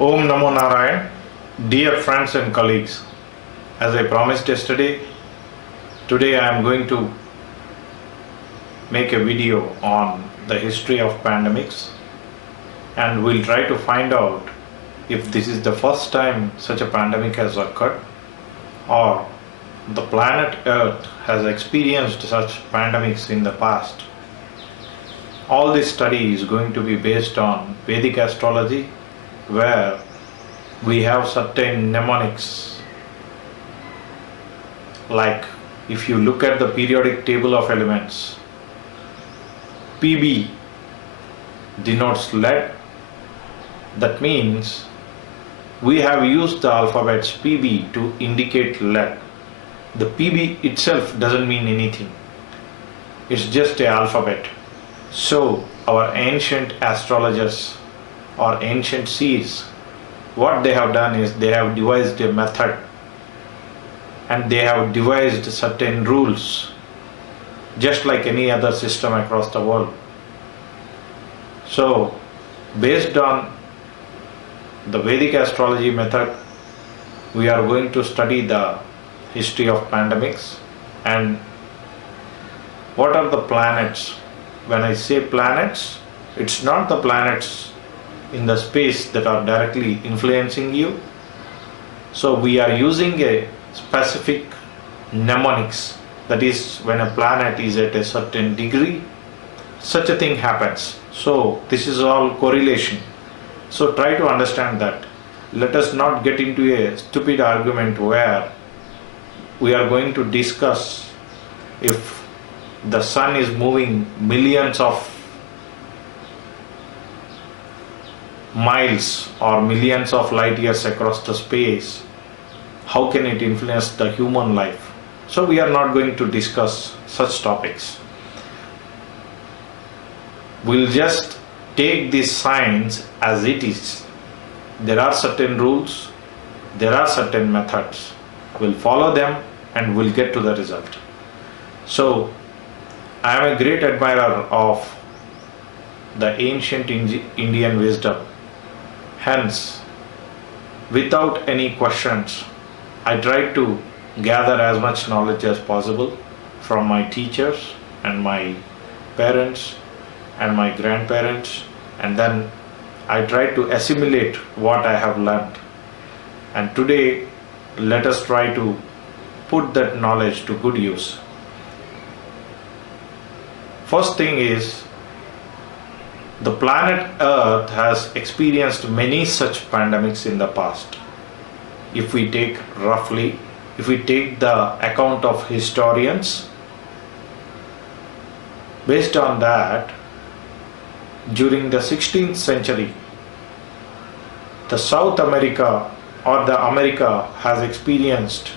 Om Namo Narayan. Dear friends and colleagues, as I promised yesterday, today I am going to make a video on the history of pandemics, and we'll try to find out if this is the first time such a pandemic has occurred or the planet Earth has experienced such pandemics in the past. All this study is going to be based on Vedic Astrology, where we have certain mnemonics. Like if you look at the periodic table of elements, PB denotes lead. That means we have used the alphabets PB to indicate lead. The PB itself doesn't mean anything. It's just an alphabet. So our ancient astrologers or ancient seers, what they have done is they have devised a method and they have devised certain rules, just like any other system across the world. So based on the Vedic astrology method, we are going to study the history of pandemics and what are the planets. When I say planets, it's not the planets in the space that are directly influencing you. So we are using a specific mnemonics, that is, when a planet is at a certain degree, such a thing happens. So this is all correlation. So try to understand that. Let us not get into a stupid argument where we are going to discuss if the sun is moving millions of miles or millions of light years across the space, how can it influence the human life? So we are not going to discuss such topics. We'll just take this science as it is. There are certain rules, there are certain methods. We'll follow them and we'll get to the result. So I am a great admirer of the ancient Indian wisdom. Hence, without any questions, I tried to gather as much knowledge as possible from my teachers and my parents and my grandparents, and then I tried to assimilate what I have learned. And today, let us try to put that knowledge to good use. First thing is, the planet Earth has experienced many such pandemics in the past. If we take the account of historians, based on that, during the 16th century, the South America or the America has experienced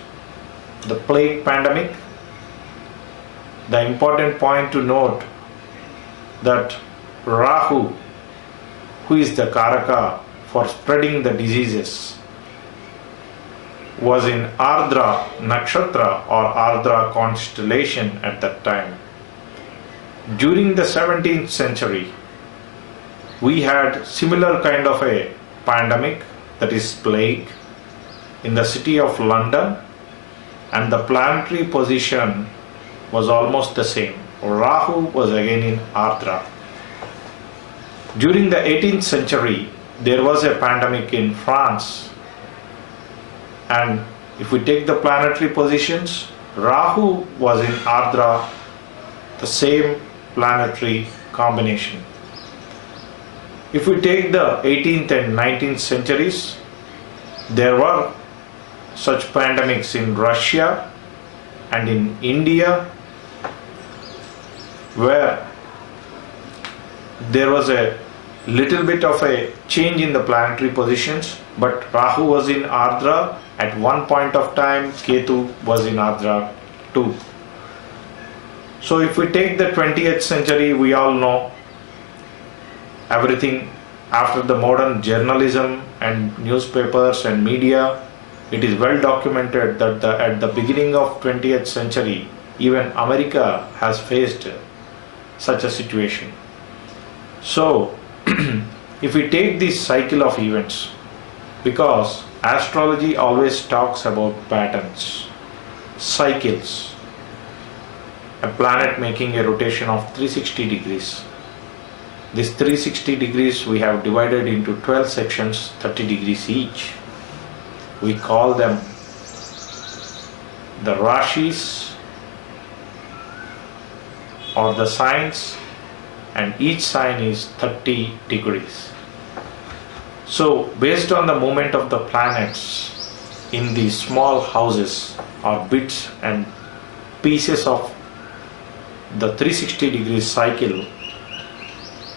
the plague pandemic. The important point to note that Rahu, who is the Karaka for spreading the diseases, was in ARDRA Nakshatra or ARDRA constellation at that time. During the 17th century, we had similar kind of a pandemic, that is plague, in the city of London, and the planetary position was almost the same. Rahu was again in ARDRA. During the 18th century, there was a pandemic in France, and if we take the planetary positions, Rahu was in ARDRA, the same planetary combination. If we take the 18th and 19th centuries, there were such pandemics in Russia and in India, where there was a little bit of a change in the planetary positions, but Rahu was in ARDRA at one point of time, Ketu was in ARDRA too. So if we take the 20th century, we all know everything after the modern journalism and newspapers and media. It is well documented that at the beginning of 20th century, even America has faced such a situation. So if we take this cycle of events, because astrology always talks about patterns, cycles, a planet making a rotation of 360 degrees. This 360 degrees we have divided into 12 sections, 30 degrees each. We call them the Rashis or the signs, and each sign is 30 degrees. So based on the movement of the planets in these small houses or bits and pieces of the 360 degrees cycle,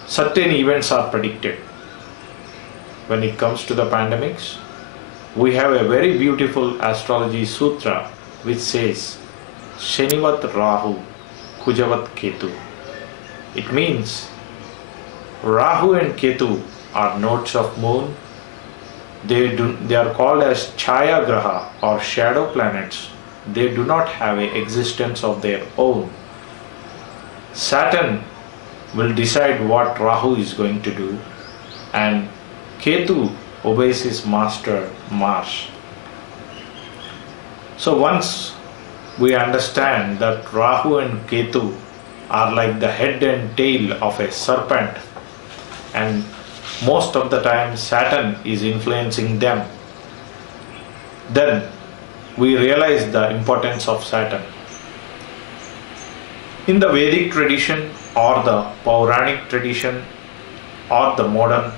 certain events are predicted. When it comes to the pandemics, we have a very beautiful astrology sutra which says Shanivat Rahu, Kujavat Ketu. It means Rahu and Ketu are nodes of moon. They are called as Chaya Graha or shadow planets. They do not have an existence of their own. Saturn will decide what Rahu is going to do, and Ketu obeys his master Mars. So once we understand that Rahu and Ketu are like the head and tail of a serpent, and most of the time Saturn is influencing them, then we realize the importance of Saturn. In the Vedic tradition or the Puranic tradition or the modern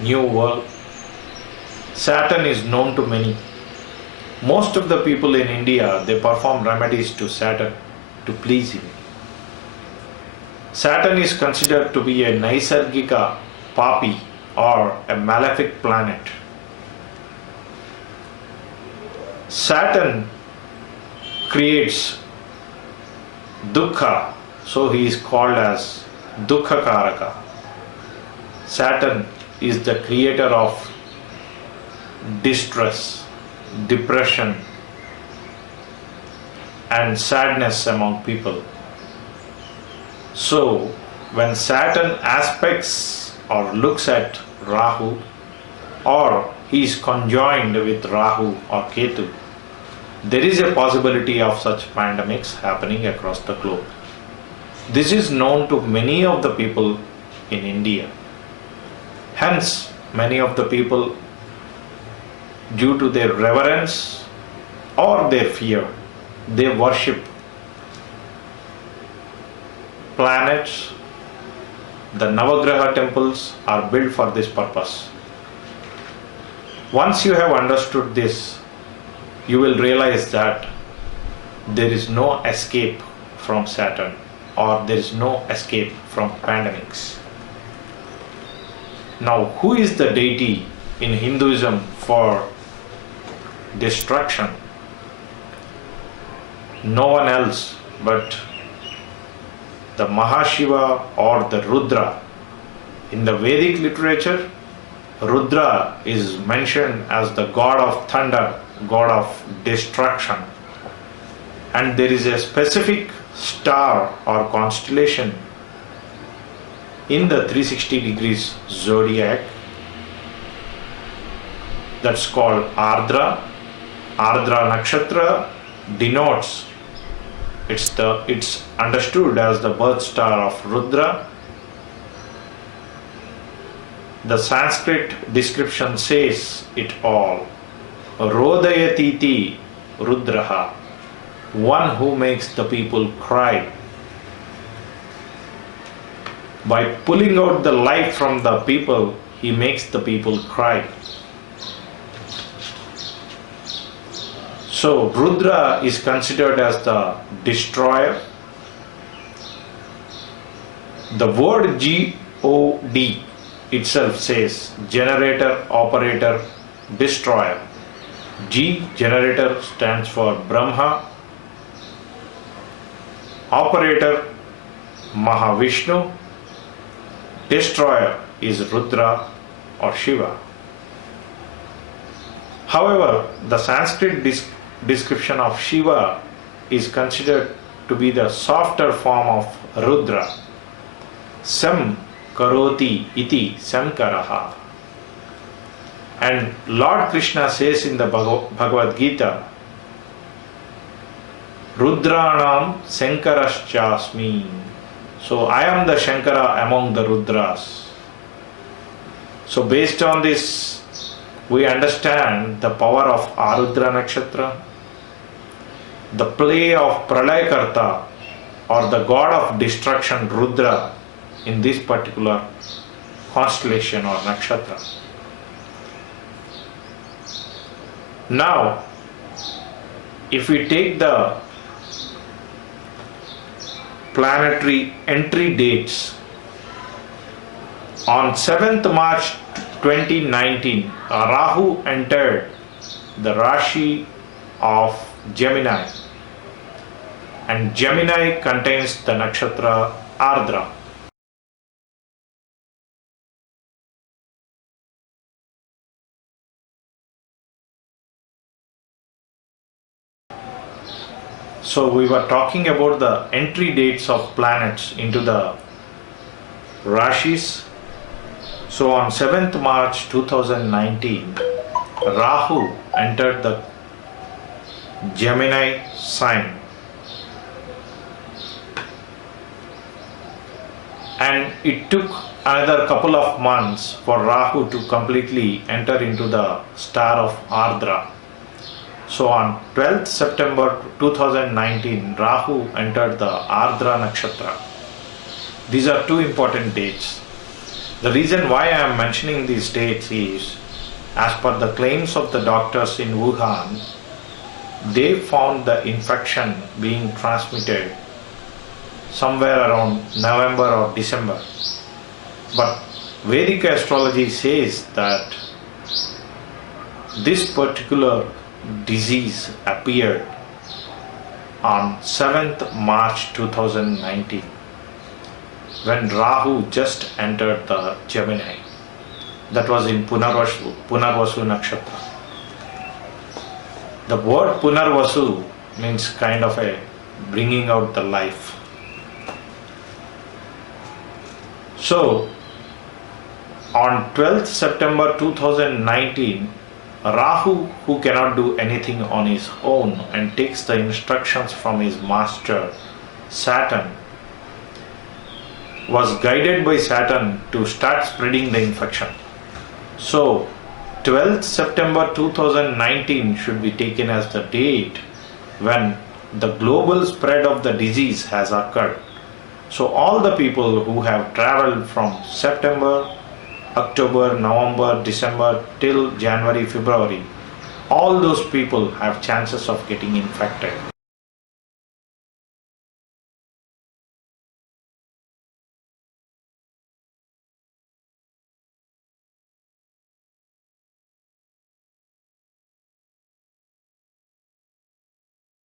new world, Saturn is known to many. Most of the people in India, they perform remedies to Saturn to please him. Saturn is considered to be a Naisargika Papi or a malefic planet. Saturn creates Dukha, so he is called as DUKHA KARAKA. Saturn is the creator of distress, depression, and sadness among people. So, when Saturn aspects or looks at Rahu, or he is conjoined with Rahu or Ketu, there is a possibility of such pandemics happening across the globe. This is known to many of the people in India. Hence, many of the people, due to their reverence or their fear, they worship planets. The Navagraha temples are built for this purpose. Once you have understood this, you will realize that there is no escape from Saturn, or there is no escape from pandemics. Now, who is the deity in Hinduism for destruction? No one else but the Mahashiva or the Rudra. In the Vedic literature, Rudra is mentioned as the god of thunder, god of destruction. And there is a specific star or constellation in the 360 degrees zodiac that's called ARDRA. ARDRA Nakshatra denotes, it's understood as the birth star of Rudra. The Sanskrit description says it all. Rodayatiti Rudraha, one who makes the people cry. By pulling out the life from the people, he makes the people cry. So Rudra is considered as the destroyer. The word God itself says generator, operator, destroyer. G, generator, stands for Brahma. Operator, Mahavishnu. Destroyer is Rudra or Shiva. However, the Sanskrit description of Shiva is considered to be the softer form of Rudra. Sam karoti iti samkaraha. And Lord Krishna says in the Bhagavad Gita, Rudranam Shankaraschasmi. So I am the Shankara among the Rudras. So based on this, we understand the power of ARDRA Nakshatra, the play of Pralaykarta or the god of destruction Rudra in this particular constellation or nakshatra. Now, if we take the planetary entry dates, on 7th March 2019, Rahu entered the Rashi of Gemini, and Gemini contains the nakshatra Ardra. So we were talking about the entry dates of planets into the Rashis. So on 7th March 2019, Rahu entered the Gemini sign, and it took another couple of months for Rahu to completely enter into the star of Ardra. So on 12th September 2019, Rahu entered the Ardra Nakshatra. These are two important dates. The reason why I am mentioning these dates is, as per the claims of the doctors in Wuhan, they found the infection being transmitted somewhere around November or December. But Vedic astrology says that this particular disease appeared on 7th March 2019 when Rahu just entered the Gemini. That was in Punarvasu Nakshatra. The word Punarvasu means kind of a bringing out the life. So on 12th September 2019, Rahu, who cannot do anything on his own and takes the instructions from his master Saturn, was guided by Saturn to start spreading the infection. So 12th September 2019 should be taken as the date when the global spread of the disease has occurred. So all the people who have traveled from September, October, November, December till January, February, all those people have chances of getting infected.